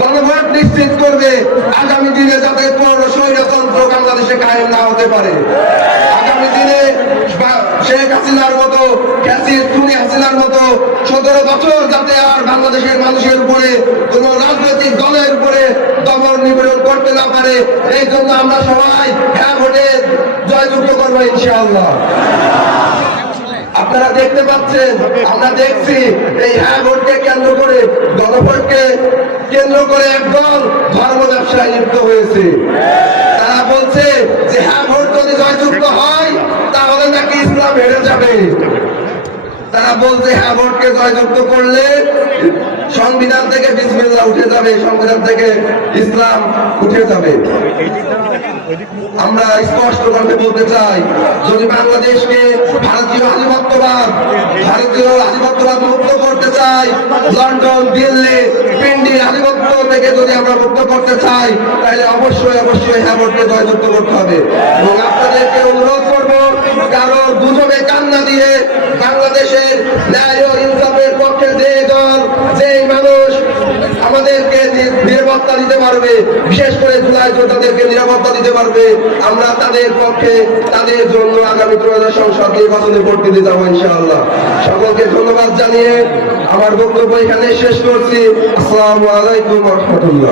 গণভোট নিশ্চিত করবে আগামী দিনে যাতে পুরো স্বৈরতন্ত্র বাংলাদেশে কায়েম না হতে পারে। আগামী দিনে শেখ হাসিনার মতো খুনি হাসিনার মতো 17 বছর যাতে আর বাংলাদেশের মানুষের উপরে কোন রাজনৈতিক দলের উপরে দমন নিপীড়ন করতে না পারে, এই জন্য আমরা সবাই হ্যাঁ ভোটে জয়যুক্ত করবো ইনশাআল্লাহ। আপনারা দেখতে পাচ্ছেন, আমরা দেখছি এই হ্যাঁ ভোটকে কেন্দ্র করে, গণভোটকে কেন্দ্র করে একদল ধর্ম ব্যবসায় লিপ্ত হয়েছে। তারা বলছে যে হ্যাঁ ভোট যদি জয়যুক্ত হয় তাহলে নাকি ইসলাম হেরে যাবে। তারা বলছে হ্যাঁ ভোটকে জয়যুক্ত করলে সংবিধান থেকে বিসমিল্লাহ উঠে যাবে, সংবিধান থেকে ইসলাম উঠে যাবে। আমরা স্পষ্ট ভাবে বলতে চাই, যদি বাংলাদেশকে ভারতীয় আধিপত্যবাদ মুক্ত করতে চাই, লন্ডন, দিল্লি, পিন্ডি আধিপত্য থেকে যদি আমরা মুক্ত করতে চাই, তাহলে অবশ্যই হ্যাঁ ভোটকে জয়যুক্ত করতে হবে। এবং আপনাদেরকে অনুরোধ করবো, কারো গুজবে কান্না দিয়ে বাংলাদেশের ন্যায় ও ইনসাফের পক্ষে যেই মানুষ আমাদেরকে নিরাপত্তা দিতে পারবে, বিশেষ করে জুলাই যোদ্ধাদেরকে নিরাপত্তা দিতে পারবে, আমরা তাদের পক্ষে, তাদের জন্য আগামী ত্রয়োদশ সংসদ নির্বাচনে ভোট দিতে যাবো ইনশাআল্লাহ। সকলকে ধন্যবাদ জানিয়ে আমার বক্তব্য এখানে শেষ করছি। আসসালামু আলাইকুম ওয়া রাহমাতুল্লাহ।